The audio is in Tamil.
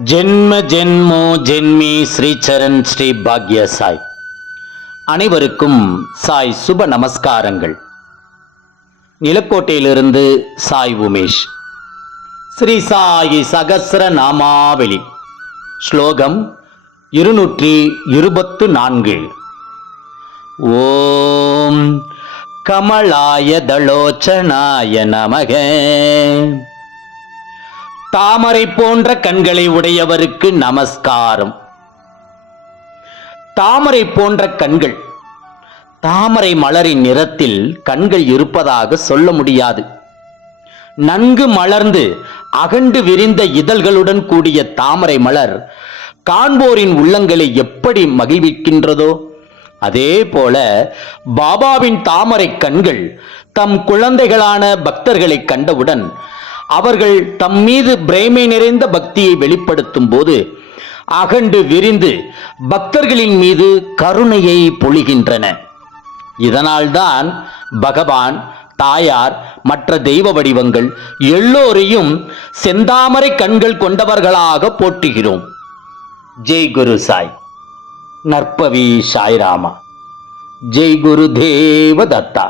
ஜென்ம ஜென்மோ ஜென்மி ஸ்ரீசரண் ஸ்ரீ பாக்ய சாய். அனைவருக்கும் சாய் சுப நமஸ்காரங்கள். நிலக்கோட்டையிலிருந்து சாய் உமேஷ். ஸ்ரீ சாயி சகசர நாமாவளி. ஸ்லோகம் இருநூற்றி இருபத்து நான்கு. ஓம் கமலாய தளோச்சனாய நமக. தாமரை போன்ற கண்களை உடையவருக்கு நமஸ்காரம். தாமரை போன்ற கண்கள் தாமரை மலரின் நிறத்தில் கண்கள் இருப்பதாக சொல்ல முடியாது. நன்கு மலர்ந்து அகண்டு விரிந்த இதழ்களுடன் கூடிய தாமரை மலர் காண்போரின் உள்ளங்களை எப்படி மகிழ்விக்கின்றதோ அதே போல பாபாவின் தாமரை கண்கள் தம் குழந்தைகளான பக்தர்களை கண்டவுடன் அவர்கள் தம் மீது பிரேமை நிறைந்த பக்தியை வெளிப்படுத்தும் போது அகண்டு விரிந்து பக்தர்களின் மீது கருணையை பொழிகின்றன. இதனால்தான் பகவான் தாயார் மற்ற தெய்வ வடிவங்கள் எல்லோரையும் செந்தாமரை கண்கள் கொண்டவர்களாக போற்றுகிறோம். ஜெய் குரு சாய். நற்பவி சாய்ராமா. ஜெய் குரு தேவ தத்தா